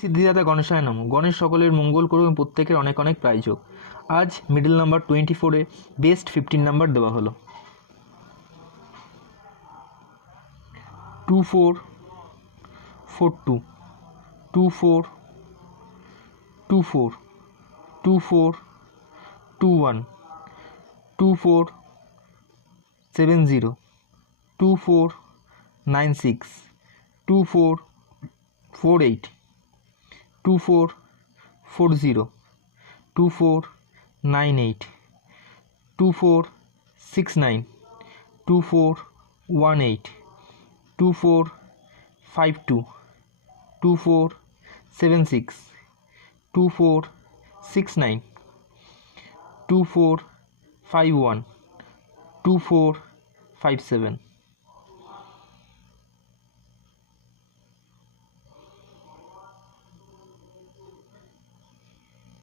সিদ্ধিদাতা গণেশায় নম গণেশ সকলের মঙ্গল এবং প্রত্যেকের অনেক অনেক প্রাইজ হোক। আজ মিডল নাম্বার টোয়েন্টি ফোরে বেস্ট ফিফটিন নাম্বার দেওয়া হলো। Two four four two two four two four two four two one two four seven zero two four nine six two four four eight two four four zero two four nine eight two four six nine two four one eight two four five two two four seven six two four six nine two four five one two four five seven